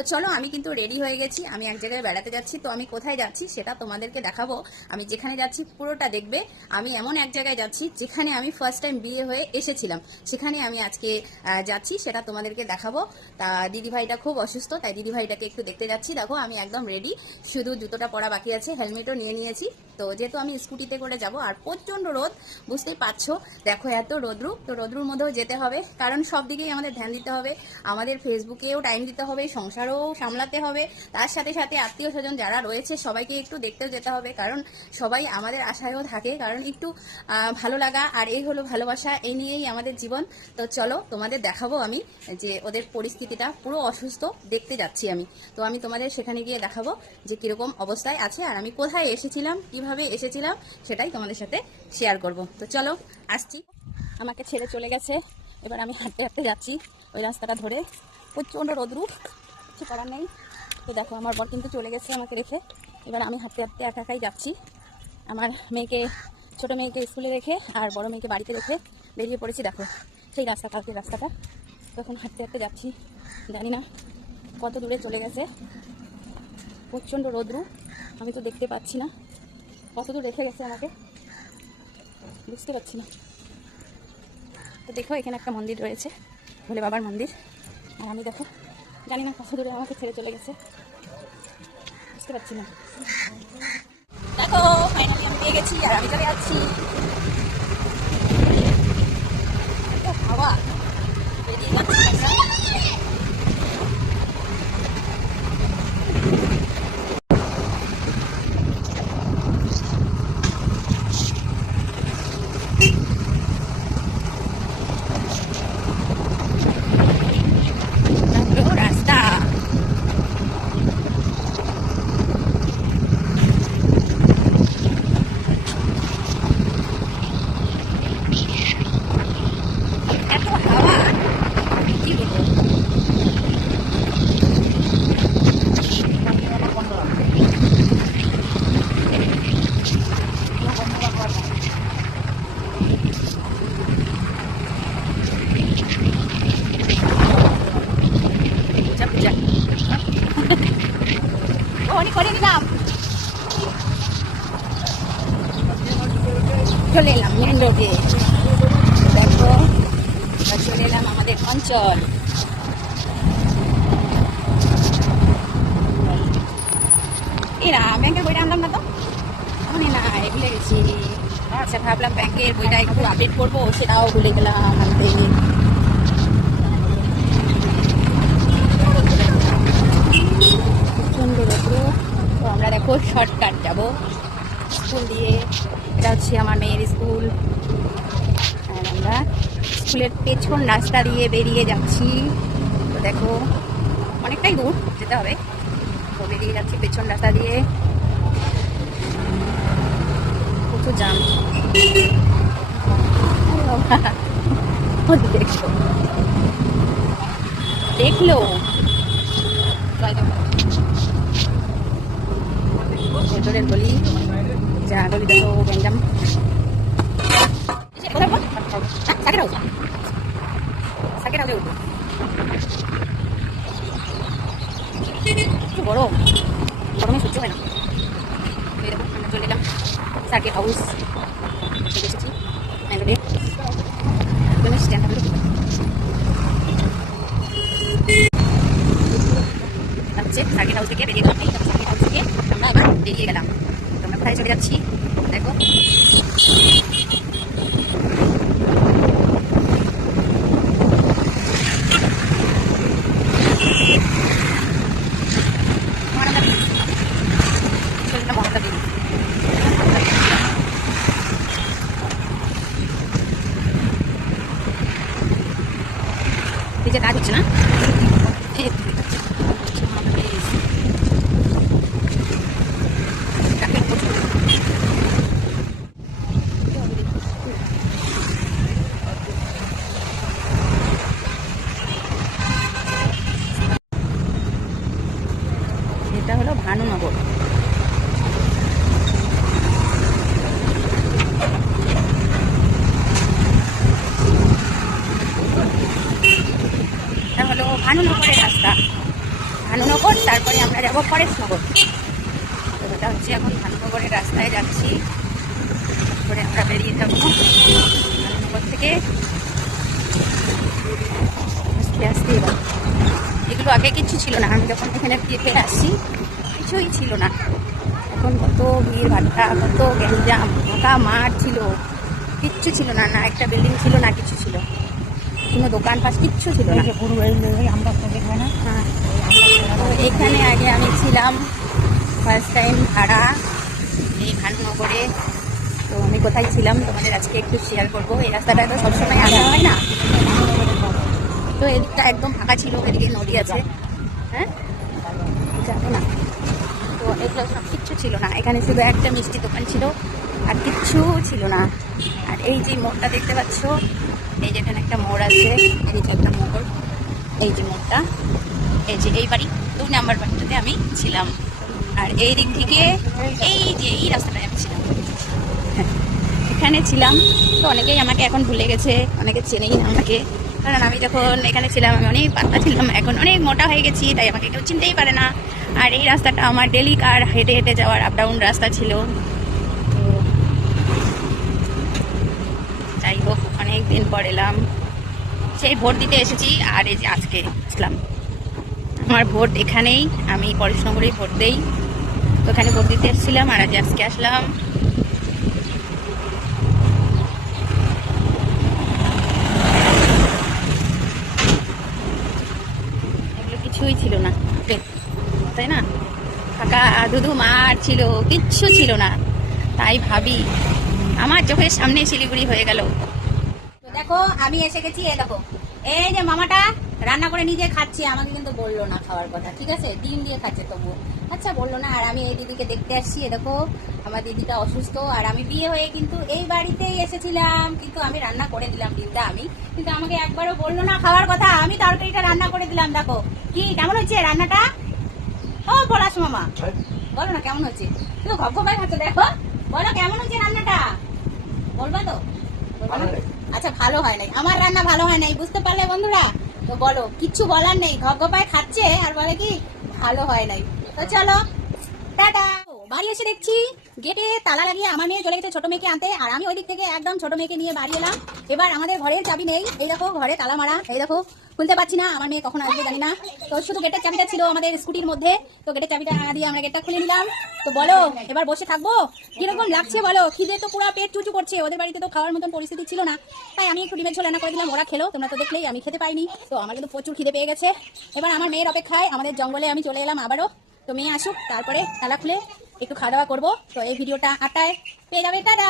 তো চলো, আমি কিন্তু রেডি হয়ে গেছি, আমি এক জায়গায় বেড়াতে যাচ্ছি, তো আমি কোথায় যাচ্ছি সেটা তোমাদেরকে দেখাবো। আমি যেখানে যাচ্ছি পুরোটা দেখবে, আমি এমন এক জায়গায় যাচ্ছি যেখানে আমি ফার্স্ট টাইম বিয়ে হয়ে এসেছিলাম। সেখানে আমি আজকে যাচ্ছি, সেটা তোমাদেরকে দেখাবো। তা দিদিভাইটা খুব অসুস্থ, তাই দিদিভাইটাকে একটু দেখতে যাচ্ছি। দেখো, আমি একদম রেডি শুধু জুতোটা পরা বাকি আছে হেলমেটও নিয়ে নিয়েছি। তো যেহেতু আমি স্কুটিতে করে যাব, আর প্রচণ্ড রোদ, বুঝতেই পারছ? দেখো এত রোদ্রু, তো রোদ্রুর মধ্যেও যেতে হবে, কারণ সব দিকেই আমাদের ধ্যান দিতে হবে, আমাদের ফেসবুকেও টাইম দিতে হবে, সংসারও সামলাতে হবে, তার সাথে সাথে আত্মীয় স্বজন যারা রয়েছে, সবাইকে একটু দেখতেও যেতে হবে, কারণ সবাই আমাদের আশায়ও থাকে, কারণ একটু ভালো লাগা, আর এই হলো ভালোবাসা, এই নিয়েই আমাদের জীবন। তো চলো, তোমাদের দেখাবো আমি যে ওদের পরিস্থিতিটা, পুরো অসুস্থ দেখতে যাচ্ছি আমি। তো আমি তোমাদের সেখানে গিয়ে দেখাবো যে কীরকম অবস্থায় আছে, আর আমি কোথায় এসেছিলাম, কীভাবে এসেছিলাম সেটাই তোমাদের সাথে শেয়ার করব। তো চলো, আসছি। আমাকে ছেড়ে চলে গেছে। এবার আমি হাঁটতে হাঁটতে যাচ্ছি ওই রাস্তাটা ধরে। প্রচণ্ড রোদ্রু, কিছু করার নেই। তো দেখো, আমার বর কিন্তু চলে গেছে আমাকে রেখে। এবার আমি হাঁটতে হাঁটতে একা একাই যাচ্ছি। আমার মেয়েকে, ছোটো মেয়েকে স্কুলে রেখে আর বড় মেয়েকে বাড়িতে রেখে বেরিয়ে পড়েছি। দেখো, সেই রাস্তা কালকে রাস্তাটা। তখন হাঁটতে হাঁটতে যাচ্ছি। জানি না কত দূরে চলে গেছে। প্রচণ্ড রোদ্রু, আমি তো দেখতে পাচ্ছি না। কত দূর রেখে গেছে আমাকে? বুঝতে পারছি না। তো দেখো, এখানে একটা মন্দির রয়েছে, ভোলে বাবার মন্দির। আর আমি দেখো, জানি না কত দূরে আমাকে ছেড়ে চলে গেছে। বুঝতে পারছি না। দেখো ফাইনালি আমি পেয়ে গেছি, আর আমি চলে যাচ্ছি। হাওয়া আমরা। দেখো রাস্তা এত হাওয়া কি বলব পূজা পূজা অনেক করে নিলাম চলে এলাম মেন রোডে দেখো চলে এলাম আমাদের অঞ্চল। এরা ব্যাংকের বইটা আনলাম না তো? মনে না ভুলে গেছি। আচ্ছা ভাবলাম ব্যাংকের বইটা একটু আপডেট করব, সেটাও ভুলে গেলাম, আনতে প্রচণ্ড রৌদ্র দেখো শর্টকাট যাব। স্কুল দিয়ে, এটা হচ্ছে আমার মেয়ের স্কুল। আর আমরা স্কুলের পেছন রাস্তা দিয়ে বেরিয়ে যাচ্ছি। তো দেখো, অনেকটাই দূর যেতে হবে। তো বেরিয়ে যাচ্ছি পেছন রাস্তা দিয়ে। প্রচুর জাম দেখল। দেখল। ভেতরের গলি, যা গলি দেখো গ্যাঞ্জাম গরম গরমে সহ্য হয় না। চলে এলাম সার্কিট হাউস গেলাম। তো আমরা কোথায় চলে যাচ্ছি? দেখো। যে কাজ হচ্ছে না এই যে মহানন্দা beach। ট্রাফিক প্রচুর। এটা হলো ভানুনগর এটা হলো ভানুনগরের রাস্তা ভানুনগর তারপরে আমরা যাব ফরেস্টনগর তো এটা হচ্ছে এখন ভানুনগরের রাস্তায় যাচ্ছি। তারপরে আমরা বেরিয়ে যাব ভানুনগর থেকে। আস্তে আস্তে এবার। এগুলো আগে কিছু ছিল না। আমি যখন এখানে ফিরে আসছি কিছুই ছিল না। এখন কত ভিড় ভাট্টা কত গ্যাঞ্জাম ফাঁকা মাঠ ছিল। কিচ্ছু ছিল না না একটা বিল্ডিং ছিল না কিছু ছিল। কোনো দোকান পাশ কিচ্ছু ছিল না। পুরো আমরা দেখবে না। হ্যাঁ। এখানে আগে আমি ছিলাম ফার্স্ট টাইম ভাড়া এই ভানুনগরে। তো আমি কোথায় ছিলাম তোমাদের আজকে একটু শেয়ার করব। এই রাস্তাটা তো সবসময় আসা হয় না? তো এদিকটা একদম ফাঁকা ছিল এদিকে নদী আছে। হ্যাঁ? জানো না। তো এগুলো সব কিচ্ছু ছিল না। এখানে শুধু একটা মিষ্টি দোকান ছিল, আর কিচ্ছু ছিল না। আর এই যে মোড়টা দেখতে পাচ্ছ, এই যেখানে একটা মোড় আছে এই যে একটা মোড়। এই যে মোড়টা। এই যে এই বাড়ি দুই নাম্বার বাড়িটাতে আমি ছিলাম। আর এই দিক থেকে এই যে এই রাস্তাটায় আমি ছিলাম। এখানে ছিলাম তো অনেকেই আমাকে এখন ভুলে গেছে, অনেকে চেনেই না আমাকে। কারণ আমি যখন এখানে ছিলাম, আমি অনেক পাতলা ছিলাম, এখন অনেক মোটা হয়ে গেছি, তাই আমাকে কেউ চিনতেই পারে না। আর এই রাস্তাটা আমার ডেলি কার হেঁটে হেঁটে যাওয়ার আপ ডাউন রাস্তা ছিল। তো যাই হোক অনেক দিন পর এলাম। সেই ভোট দিতে এসেছি আর এই যে আজকে আসলাম আমার ভোট এখানেই, আমি পরেশনগরেই ভোট দেই। তো ওখানে ভোট দিতে এসেছিলাম আর আজ আজকে আসলাম। এগুলো কিছুই ছিল না। তাই না? ফাঁকা ধুধু মাঠ ছিল, কিচ্ছু ছিল না। তাই ভাবি, আমার চোখের সামনে শিলিগুড়ি হয়ে গেল। দেখো, আমি এসে গেছি, এ দেখো। এই যে মামাটা রান্না করে নিজে খাচ্ছে আমাকে কিন্তু বলল না খাওয়ার কথা ঠিক আছে? ডিম দিয়ে খাচ্ছে তবু আচ্ছা বলল না আর আমি এই দিদিকে দেখতে আসছি এ দেখো আমার দিদিটা অসুস্থ আর আমি বিয়ে হয়ে কিন্তু এই বাড়িতেই এসেছিলাম। কিন্তু আমি রান্না করে দিলাম ডিমটা আমি কিন্তু আমাকে একবারও বলল না খাওয়ার কথা আমি তরকারিটা রান্না করে দিলাম দেখো। কি কেমন হচ্ছে রান্নাটা? ও পলাশ মামা। বলো না কেমন হচ্ছে? তুমি ঘপ ঘপাই খাচ্ছ দেখো। বলো কেমন হচ্ছে রান্নাটা? বলবা তো? আচ্ছা ভালো হয় নাই। আমার রান্না ভালো হয় নাই বুঝতে পারলে বন্ধুরা? তো বলো, কিচ্ছু বলার নেই ঘপায় খাচ্ছে, আর বলে কি, ভালো হয় নাই। তো চলো, টাটা। বাড়ি এসে দেখছি গেটে তালা লাগিয়ে আমার মেয়ে চলে গেছে ছোট মেয়েকে আনতে, আর আমি ওই দিক থেকে একদম ছোট মেয়েকে নিয়ে বাড়ি এলাম। এবার আমাদের ঘরের চাবি নেই। এই দেখো, ঘরে তালা মারা। এই দেখো, খুলতে পারছি না। আমার মেয়ে কখন আসবে জানি না। তো শুধু গেটের চাবিটা ছিল আমাদের স্কুটির মধ্যে। তো গেটের চাবিটা দিয়ে আমরা গেটটা খুলে নিলাম। তো বলো, এবার বসে থাকব? কীরকম লাগছে বলো? খিদে তো পুরো পেট চুচু করছে। ওদের বাড়িতে তো খাওয়ার মতন পরিস্থিতি ছিল না। তাই আমি একটু ডিমের রান্না করে দিলাম। ওরা খেলো, তোমরা তো দেখলেই আমি খেতে পাইনি। তো আমার কিন্তু প্রচুর খিদে পেয়ে গেছে। এবার আমার মেয়ের অপেক্ষায় আমাদের জঙ্গলে আমি চলে এলাম আবারও। তো মেয়ে আসুক, তারপরে তালা খুলে একটু খাওয়া দাওয়া করব। তো এই ভিডিওটা আটায়। পেয়ে যাবে, টাটা!